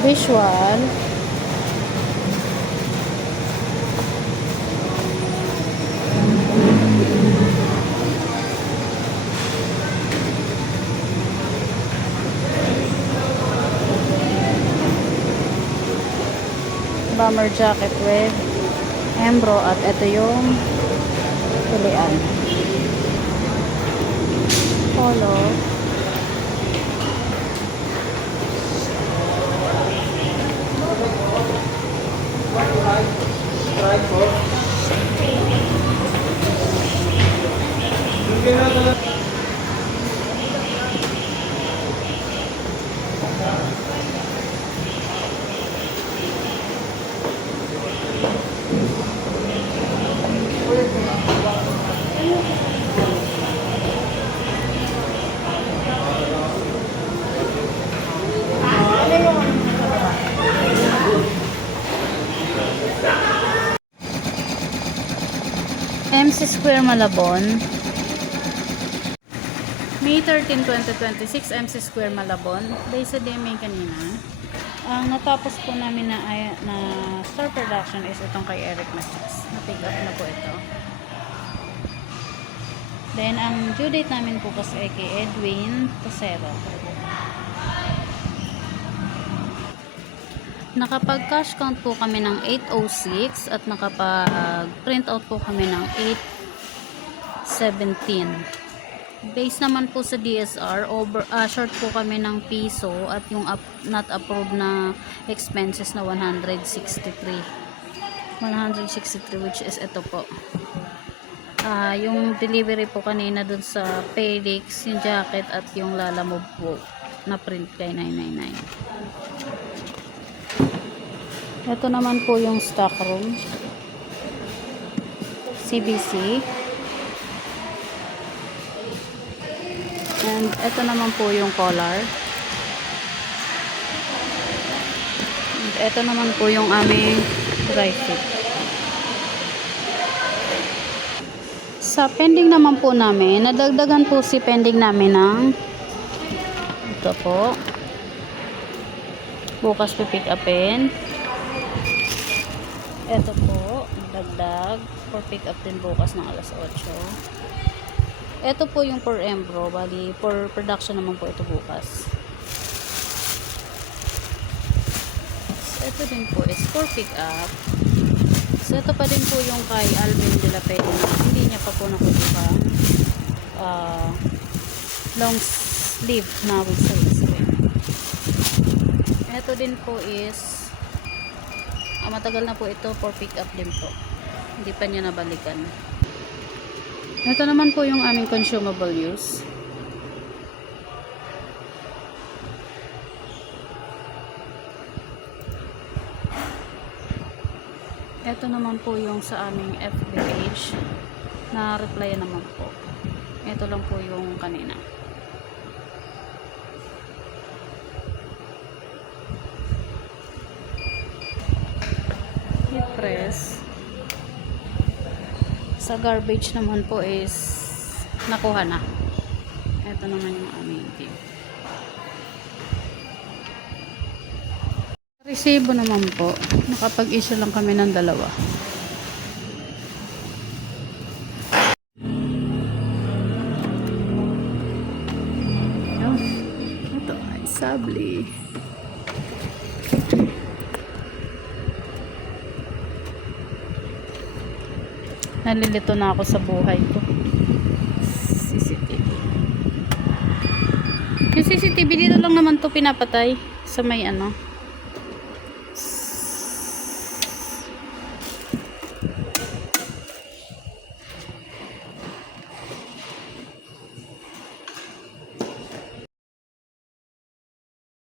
visual. Bomber jacket with embro at ito yung tulian. Polo. MC Square Malabon, May 13, 2026, MC Square Malabon. Based sa DMA kanina, ang natapos po namin na store production is itong kay Eric Machas. Na-pick up na po ito. Then, ang due date namin po kasi kay Edwin Tosero. Nakapag-cash count po kami ng 806 at nakapag-print out po kami ng 817. Based naman po sa DSR, short po kami ng piso at yung not approved na expenses na 163. 163 which is ito po. Yung delivery po kanina dun sa Felix, yung jacket at yung Lalamove po na print kay 999. Ito naman po yung stock room. CBC. And ito naman po yung collar. And ito naman po yung aming dry fit. Sa pending naman po namin, nadagdagan po si pending namin ng ito po. Bukas pipick upin. Ito po, dagdag for pick up din bukas ng alas 8. Ito po yung per embro, bali for production naman po ito bukas. So, ito din po is for pick up. So ito pa din po yung kay Alvin de la Pena, hindi niya pa po nakuha long sleeve na with size. Ito din po is matagal na po ito for pick up din po. Hindi pa niya nabalikan. Ito naman po yung aming consumable use. Ito naman po yung sa aming FB page na reply naman po. Ito lang po yung kanina. Press. Sa garbage naman po is nakuha na. Ito naman yung aming team. Resibo naman po. Nakapag-issue lang kami ng 2. Ito ay sabli. Nalilito na ako sa buhay ko. CCTV. Yung CCTV dito lang naman to pinapatay sa may ano.